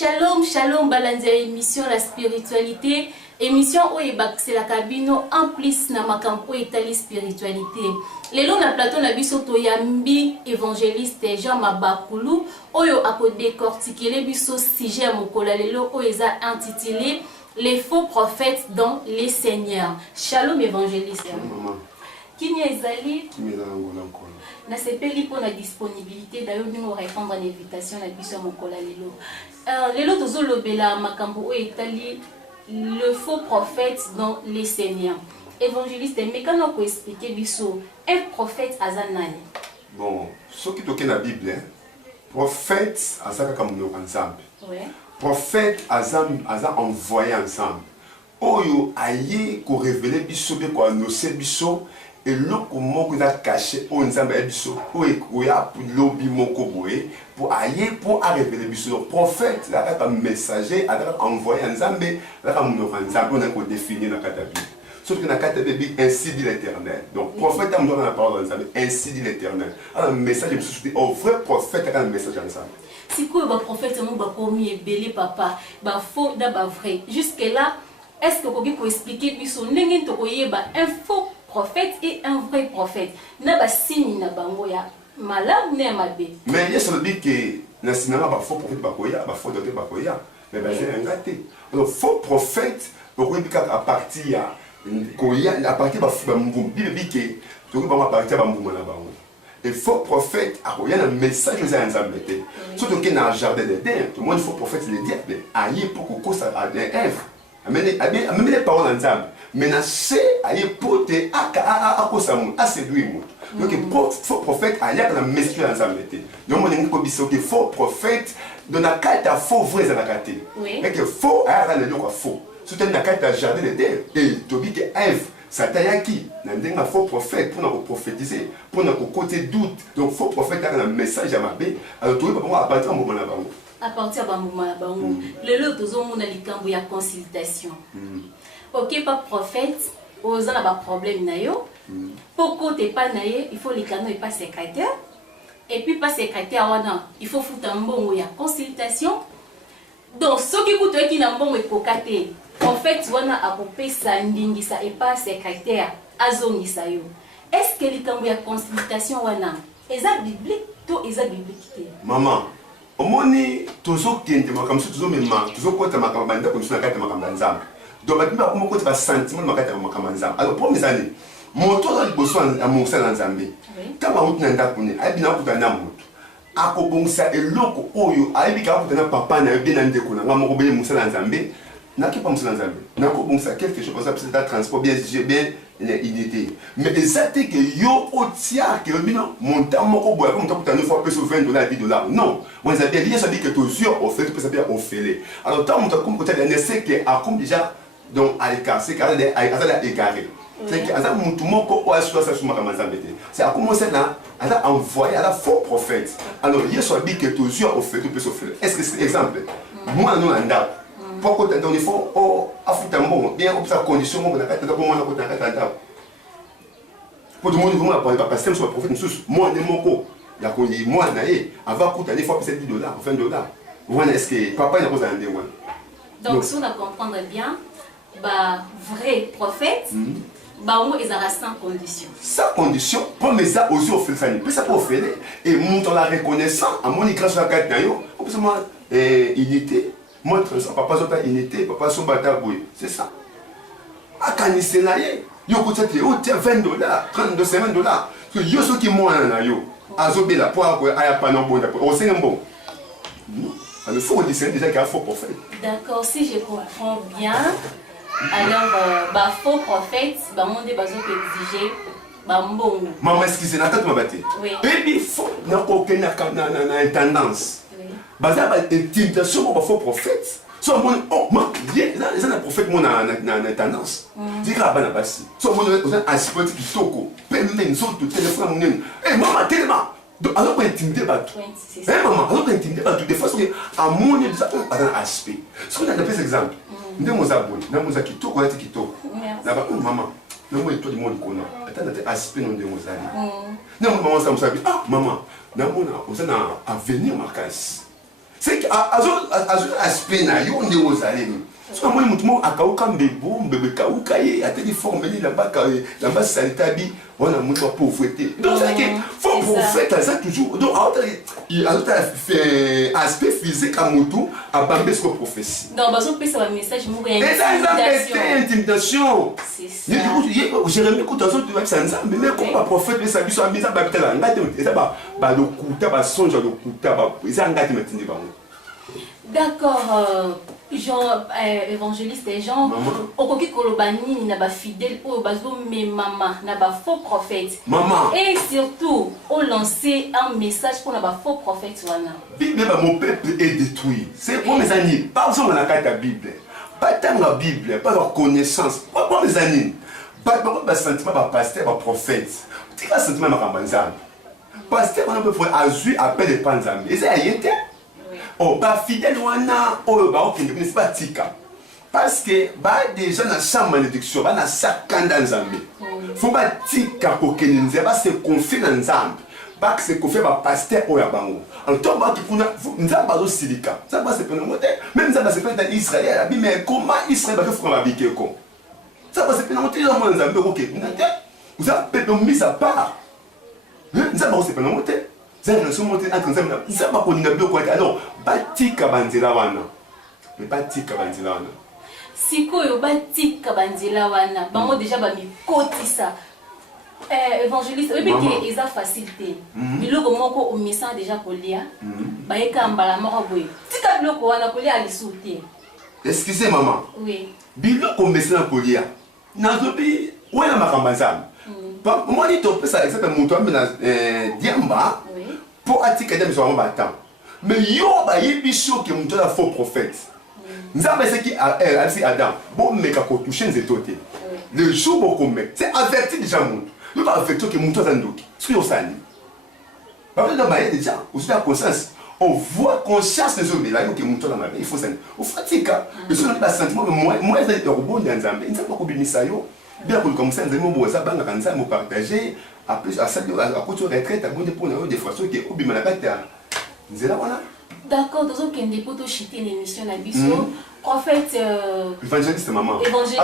Shalom, shalom, balandia émission La Spiritualité. Émission où c'est la cabine en plus na makampo etali spiritualité. Lelo na plateau na biso to yambi évangéliste Jean Mabakulu oyo ako décortiquer biso sujet mokola lelo o eza intitulé Les faux prophètes dans les seigneurs. Shalom évangéliste. Kini ezali na sepeli pour la disponibilité d'ailleurs nous répondre à l'invitation na biso mokola lelo. Lelo tozolo bela makambo o etali le faux prophète dans les seigneurs. Évangéliste, mais quand on peut expliquer biso un prophète azanani. Bon, ce qui toque dans la Bible, prophète azaka comme nous ensemble. Ouais. Prophète azam envoyé ensemble. Oyo aye ko révéler biso be ko annoncer biso et loko moko za caché o nzamba biso o ekoya pour lobi moko boye pour aye pour révéler biso. Prophète là comme messager a envoyé ensemble là comme nous ensemble on a ko définir dans la Bible. Sauf que dans la Bible ainsi dit l'Éternel. Donc prophète a donné la parole ensemble ainsi dit l'Éternel. Alors message me souci au vrai prophète a un message ensemble. Si quoi le prophète nous ba promis belé papa ba faux da ba vrai. Jusque là est-ce que vous pouvez expliquer biso ndenge to koyeba un faux prophète et un vrai prophète na ba signe na bango ya malamu ne mabe. Mais il y a ça veut dire que dans cinéma ba faux prophète ba koya ba faux docteur ba koya mais ben c'est un gâté. Donc faux prophète au à partir ya koya à partir ba mbumbu bible que to ba partir ba mbumbu na bango. Et faux prophète a koya un message aux ensemble té. Surtout que dans le jardin d'Éden tout le monde faux prophète le dit mais aïe pour que ça a Ève. Amenez les paroles ensemble. Maintenant, c'est à l'époque à séduire. Donc, faux prophète, il y a un message ensemble. Donc, on a dit que faux prophète, dans la carte à faux, vrai dans la carte. Mais que faux, il y a un faux. Surtout dans la carte à jardin d'Éden. Et tu dis que Ève, ça t'a qui il y a un faux prophète pour nous prophétiser, pour nous côté doute. Donc, faux prophète, il y a un message à ma baie. Alors, tu vois, à partir du moment là-bas. À partir du moment là-bas, le lot aux hommes on a les consultation. Ok, pas prophète, aux gens a problème nayo. Pourquoi t'es pas naïe, il faut les canaux et pas secrétaire. Et puis pas secrétaire, il faut foutre un bon il y a consultation. Donc ceux qui coûtent qui n'ont bon et cocaté. En fait, on a coupé ça ndingisa et pas secrétaire azongisa yo. Est-ce que les canaux y a consultation wana? Est-ce biblique? Tout est biblique. Maman. Omoni tozo kende makamso tozo mema tozo kota makambanda ko suna kata makambanza donc batima ko moko ba sentiment makata makambanza alors pour mes années moto za liboso a mosala nzambe taba mutu na ndako ne abina kutana mutu akobongisa eloko oyo ayebika kutana papa na yebena ndeko na ngamo kobele mosala nzambe nakipa mosala nzambe nakobongisa quelque chose comme ça peut-être transport bien idée mais exactement que yo otia que bino montant moko boya comme tu as une fois plus $20 $10 non on a bien dit ça dit que toujours au fait tu peux savoir au fait alors tant montant comme tu as ne sait que a comme déjà donc à l'écart c'est quand à égaré c'est que ça montant moko o aso ça suma kama nzambete c'est a commencer là à la envoyer à la faux prophète alors il y a ça dit que toujours au fait tu peux se faire est-ce que c'est exemple moi non anda pourquoi il faut bon bien comme ça condition on a pas pour moi pour tout le monde va parce que sur prophète moi de mon co il y a connu moi naé avant coûter des fois peut-être $10 $20 voilà est-ce que papa n'a pas un démon donc si on a comprendre bien bah vrai prophète bah moi ils ont sans condition pour mes ça aussi offrir ça peut ça pour offrir et montre la reconnaissance à mon grâce à la carte nayo on peut seulement unité montre ça papa zota unité papa son bataboy c'est ça a kanise na ye yo ko tete o te $20 $30 $50 so yo so ki mona na yo azobela po ako aya pana bonda o senga bon alors faut dire déjà qu'il y a faux prophète. D'accord, si je comprends bien alors bah faux prophète bah on dit bazo exiger bah bon maman excusez na tête mabate oui et il faut na aucune na tendance baza ba intimidation pour faux prophète so mon oh man les un prophète mon na tendance dira bana basi so mon on aspect qui toko pembe nzoto téléphone mon eh maman tellement alors qu'on intimider bato eh maman alors qu'on intimider bato de façon à mon ça un aspect ce qu'on a des exemples ndemo za boy na moza kitoko ati kitoko na ba maman non moi toi du monde qu'on a attends aspect non ndemo za non maman ça me sabi ah maman na mona on a avenir marquage c'est que aspect na yo nde ozalemi so moi mutu mo akauka mbebe kauka ye ateli formeli là-bas salitabi on a mutu pauvreté donc c'est que faut prophète ça toujours donc il a fait aspect physique à mutu à bambe ce prophétie donc bazo pesa un message mo intimidation c'est ça Jérémie écoute ça tu vas ça mais comme pas prophète mais ça biso amisa ba bitela ngate et ça ba lokuta ba sonja lokuta ba ça ngate metindi ba. D'accord, Jean, évangéliste et Jean, okoki kolobani na ba fidèle ou bazo mais maman na ba faux prophète. Maman. Et surtout, on lancer un message pour na ba faux prophète wana. Bible ba mon peuple est détruit. C'est pour mes amis, pas besoin na carte la Bible. Pas tant la Bible, pas leur connaissance. Pas pour mes amis. Pas sentiment ba pasteur, ba prophète. Tu vas sentiment ma kambanza. Pasteur on peut faire azui appel de panzambi. Et ça y était. Oh, bah fidèle wana, oh, bah ok, c'est pas tika. Parce que, bah déjà, dans sa malédiction, bah dans sa kanda nzambe. Faut pas tika pour que nous bah se confier dans nzambe. Bah que se confier bah pasteur ou yabango. Alors, toi, bah qui pour nous, nzamba do silika. Ça va se prendre monter. Même nzamba se prendre dans Israël. Mais comment Israël va faire ma bique comme? Ça va se prendre monter dans mon nzambe. Ok, vous avez peut-être mis à part. Nzamba va se prendre monter. Alors, batika banzela wana. Mais batika banzela wana. Sikoyo batika banzela wana. Bango déjà ba mi kotisa. Évangéliste, oui que eza facilité. Biloko moko o message déjà kolia. Ba yeka mbala moko boye. Tika biloko wana kolia ali souté. Excusez maman. Oui. Biloko message kolia. Nazobi wena makambanzana. Moi dit to ça exemple mutu amena diamba. Pour attirer des gens battant. Mais yo ba yebiso que mutu la faux prophète. Nzamba c'est qui elle c'est Adam. Bon mais ka ko toucher nzetote. Le jour où on met, c'est averti déjà mutu. Yo ba averti que mutu za ndoki. Ce yo sani. Ba dans ba déjà, aussi la conscience. On voit conscience des hommes là que mutu dans ma vie, il faut ça. Au fatika, le son ba sentiment que moi c'est le rebond dans Nzamba. Nzamba ko bimisa yo. Bien pour comme ça Nzamba mo za banga kanza mo partager. Après, à côté de retraite, à côté de des fois, qui est au Bimanakata. D'accord, dans aucun dépôt de chiter une émission à Bisso. Prophète. Évangéliste, maman. Évangéliste.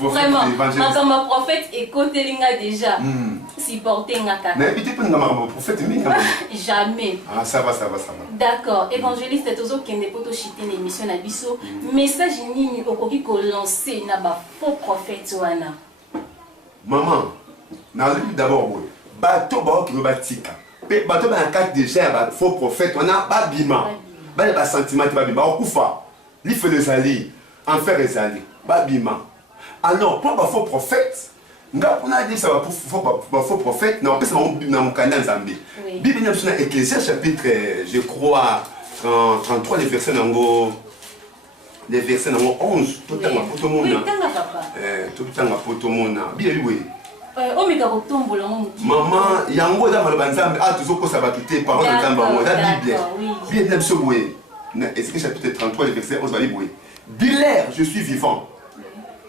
Vraiment, ma prophète et côté linga déjà. Supporter Ngaka. Mais tu peux nous prophète jamais. Ah, ça va. D'accord, évangéliste, dans aucun dépôt de chiter une émission à Bisso. Message ni au coquille qu'on lancer na ba faux prophète wana. Maman, d'abord, bateau qui va tika. Bateau dans le cadre déjà, faux prophète, on a pas bima. Ba sentiment ba bima, on kufa. Li fait les alliés, enfer les alliés, ba bima. Alors pour faux prophète, on a dit ça va pour faux prophète, non, parce que dans mon canal Zambie. Bible dans Ecclésiaste chapitre je crois 33 les versets nango. Les versets 11, tout le temps pour tout le monde. Tout le temps pour tout le monde. Bien oui. Maman, yango da malbanzambe a toujours ça va quitter parole de Nzamba la Bible. Bien bien ce oui. Est-ce que chapitre 33 les versets 11 va dire oui. Dis-leur, je suis vivant.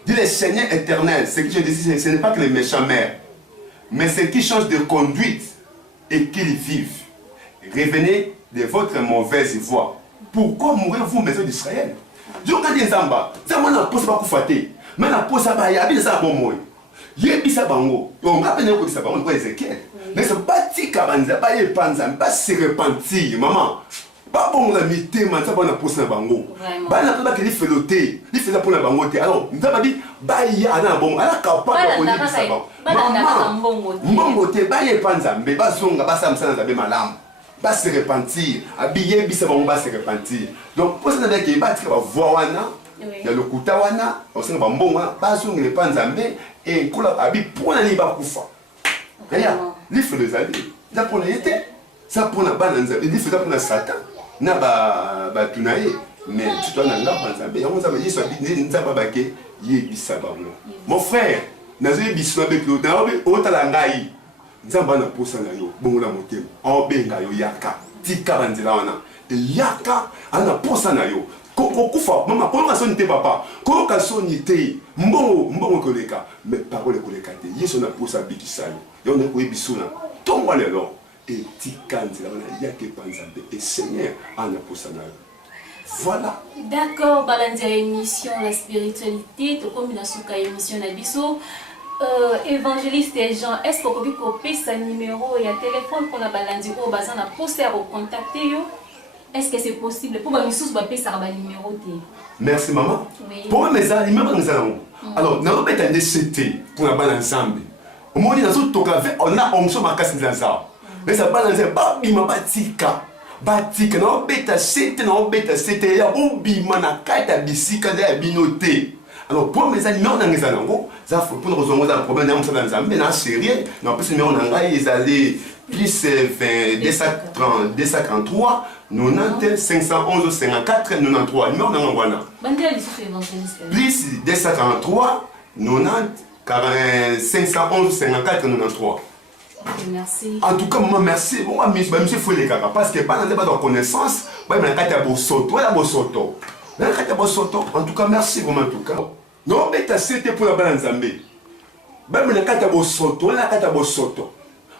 Dis-le Seigneur éternel, ce que je dis ce n'est pas que les méchants meurent, mais ceux qui changent de conduite et qu'ils vivent. Revenez de votre mauvaise voie. Pourquoi mourrez-vous, maison d'Israël? Je regarde Nzamba, Nzamba n'a pas fouetté, mais n'a pas ça va y aller ça bon moi. Yebisa bango, on va peine que ça va on Ézéchiel. Mais c'est pas tika banza, pas y panza, pas se repentir, maman. Pas bon la mité, man ça va na posa bango. Ba na pas que li feloté, li fait pour la bango té. Alors, Nzamba dit ba y a na bon, ala capable de dire ça bon. Maman, mbongo té ba y panza, mais ba zonga ba ça msana za be malam. Ba se repentir, habiller bisa bango ba se repentir. Donc pour ça avec que ba tika ba voir wana. Il y a le Koutawana, on sait que bon, basons les panzambé et kola abi pour la liba kufa. D'ailleurs, les feux des alliés, ça pour l'été, ça pour la banane, les feux pour la Satan, n'a ba tunaye, mais tu dois n'en pas panzambé. On s'appelle ça dit n'zaba baké yebisabamo. Mon frère, nazo bisna avec l'autre, au talangai, n'zaba na posa na yo, bon la motem, en benga yo yaka, tika banzela wana, yaka ana posa na yo. Kokufa mama koyoka soni te papa koyoka soni te mbongo koleka mais parole koleka te yesu na posa bikisali yo na koyebi suna tongo lelo et tikanzi la yake panzambe et Seigneur ana posana. Voilà. D'accord, balandi émission la spiritualité, to comme na suka émission na biso. Évangéliste Jean, est-ce que vous pouvez copier sa numéro et un téléphone pour la balandi au bazan à poster à contacter yo? Est-ce que c'est possible pour que nous payer ça numéro? Merci maman. Oui. Pour mes amis, même nous allons. Alors, nous avons fait un DCT pour la balance ensemble. Au moment où on a onction ma casse dans ça. Mais ça balance pas bima batika. Batika na beta CT na beta CT ya obima na kata bisika da binoté. Alors pour mes amis, on a des amis, ça faut pour nous résoudre le problème de l'homme dans mais en sérieux, non plus numéro on a ils allaient plus 230 243 90 511 54 93 numéro on a voilà. Plus 243 90 511 54 93. Merci. En tout cas, moi merci. Moi monsieur Foué parce que pas dans de connaissance, moi je vais la bosoto, la bosoto. En tout cas, merci vraiment en tout cas. Non, mais c'était pour la balance zambé. Même le kata bosoto, la kata bosoto.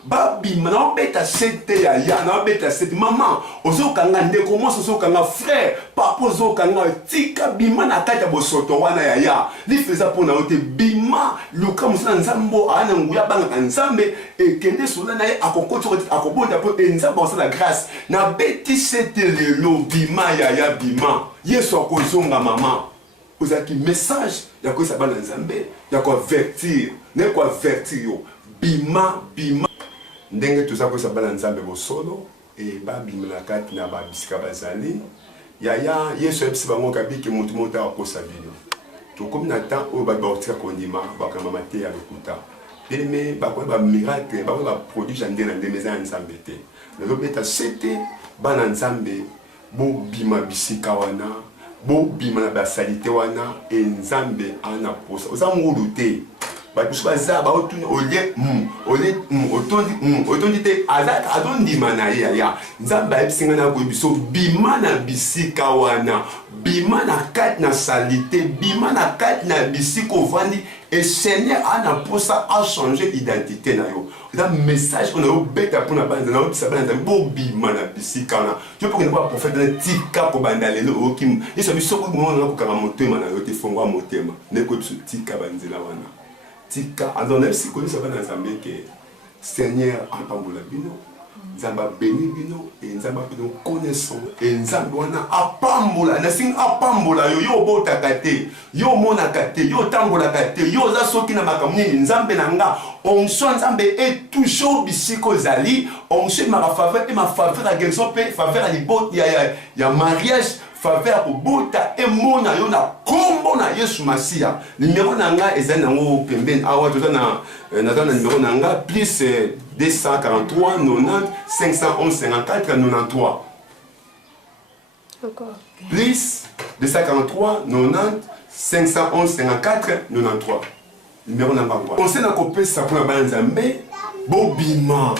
Babi, non, beta c'était ya, non, beta c'était maman. Ozo kanga ndeko, moi ozo kanga frère, papa ozo kanga tika bima na kata bosoto wana ya. Li faisait pour na ote bima, luka musana nzambo ana nguya banga nzambe et kende sola na ye akokoto akobonda po nzambo sa la grâce. Na beti c'était le lo bima ya bima. Yesu akozonga maman. Ozaki message ya ko sa bana nzambe, ya ko avertir, ne ko avertir yo. Bima bima. Ndenge tout ça ko sa bana nzambe bo solo et ba bima na kati na ba bisika bazali. Ya Yesu epsi bango kabiki mutu mota ko sa bino. To comme na temps o ba bortika kondima ba kama mate ya lokuta. Peme ba ko ba miracle ba ko ba produit jande na ndemeza nzambe te. Le beta c'était bana nzambe bo bima bisika wana. Bo bima na basalite wana enzambe ana posa oza ngulu te batusu baza ba otuni otondi te azaka adondi mana ya nzambe ayebisinga na koyebiso bima na bisika wana bima na kati na salite bima na kati na bisika ovandi et Seigneur ana posa a changer identité na yo. C'est un message qu'on a obéi pour la bande, on a obéi à beau bima na bisika na. Tu peux pas prophète de tika ko bandale le okim. Et ça me soko mo na ko kama motema na yo te fongwa motema. Ne ko tika banzela wana. Tika andona si ko ça va dans Zambie que Seigneur a pambola bino. Nzamba béni bino et nzamba bino connaissant et nzamba wana apambola na sing apambola yo bota kate yo mona kate yo tambola kate yo za soki na makamuni nzambe nanga onction nzambe est toujours bisiko zali onction ma faveur et ma faveur à guérison pe faveur à libot ya mariage faveur pour bota et mona yo na kombo na Yesu Masia numéro nanga ezali nango pembeni awa tozana na numéro nanga plus 243 90 511 54 93. Encore. Plus 243 90 511 54 93. Numéro number 1. On sait na copie ça pour la banzambe bobima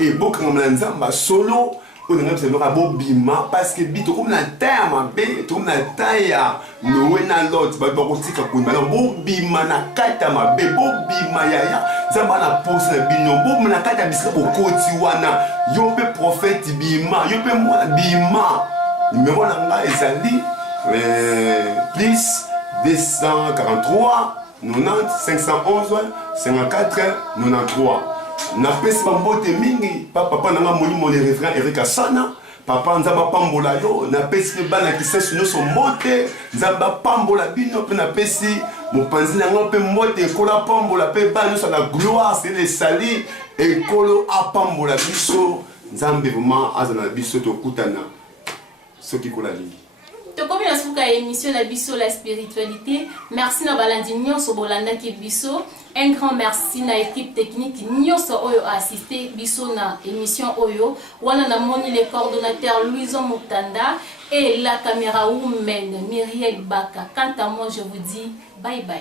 et bokanga nzamba solo on a besoin de bima parce que bito comme na terre mabe tout na taille noé na lot ba bokotika kuna bobima na kata mabe bobima ya zamba na pose na bino bobima na kata bisika bokoti wana yo pe prophète bima yo pe moi bima numéro nanga ezali plus 243 90 511 54 93. Na pesi bambote mingi papa nanga molimo le révérend Eric Asana papa nzamba pambola yo na pesi bana kisesu nyoso mbote nzamba pambola bino pe na pesi mopanzi nanga pe mbote kola pambola pe bana so la gloire c'est les sali et kolo apambola biso nzambe vraiment azana biso to kutana soki kola lingi. Comme la souka émission la biso la spiritualité, merci na balandi nyonso bolanda ki biso. Un grand merci na équipe technique nyonso oyo assisté biso na émission oyo. Wana na moni les coordonnateurs Louison Moutanda et la caméra woman Myriel Baka. Quant à moi je vous dis bye bye.